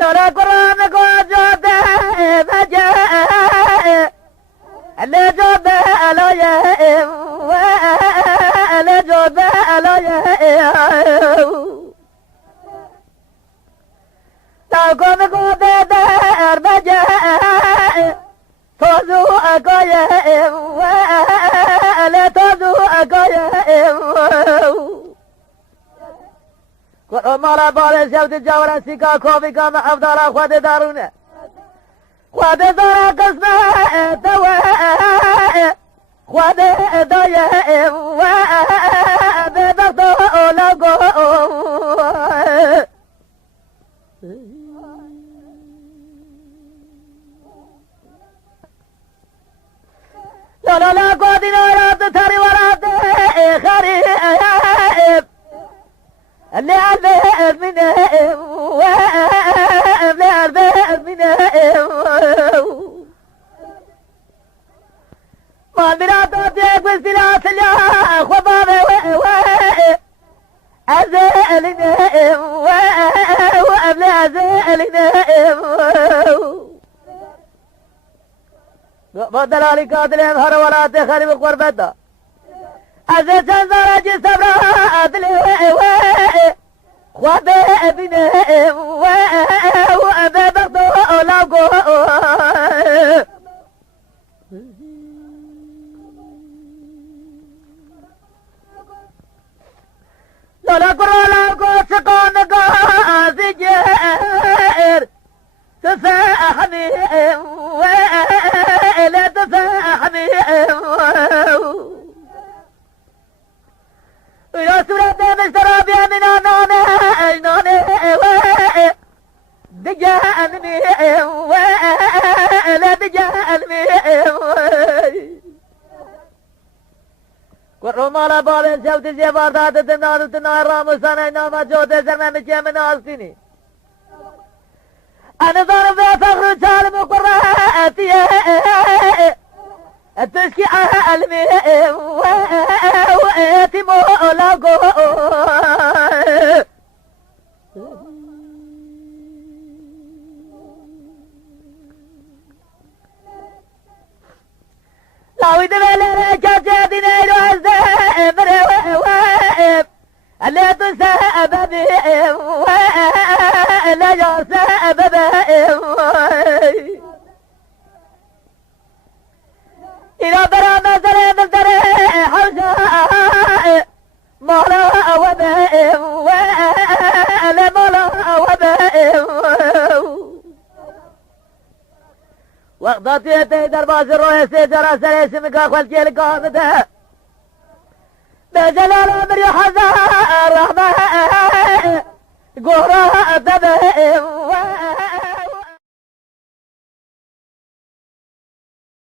لولا قرآن قوجود بجاء اللي جود علي اللي جود علي تاكم قود دار بجاء توزو أقوي اللي توزو أقوي ومالا بالي شوت الجورة سيكا كوفي كان أفضل أخوات دارونه خواد دارا قسمه دواء خواد دايه ببغضو لقو لا لا لا قادنا راد تاري وراد خريب اللي عذب منه اللي عذب منه ما المراد تجيب السلاح سلاح وبابه أزالنا وأبلي أزالنا بدل علي قاتلهم هر ولا تخرب قربته أزال سنزارة جسبرات لي خواب بنا وأبا بغضو لقو لولا قرى لقو سقون قاسي جير تساحني ولا تساحني يا سورة مشترى بها من أناني دجاني ولا دجاني والرمال بالي شوت الجبار ذات النار تنار رامسان نام جود زمان من أصلني أنا ضرب فخر سالم وقراتي تشكي عالمي واتي مولاقو لو يدبل جاجة نيرو الزمر وواب اللي تسبب ولا يسبب إذا برا مثلا مثلا حوشاء مولا وباء ولا مولا وباء وقت يتي درباز الروح سيجرى سليس مكا خلتي القامدة بجلال أمر حزار رحمة قرى دباء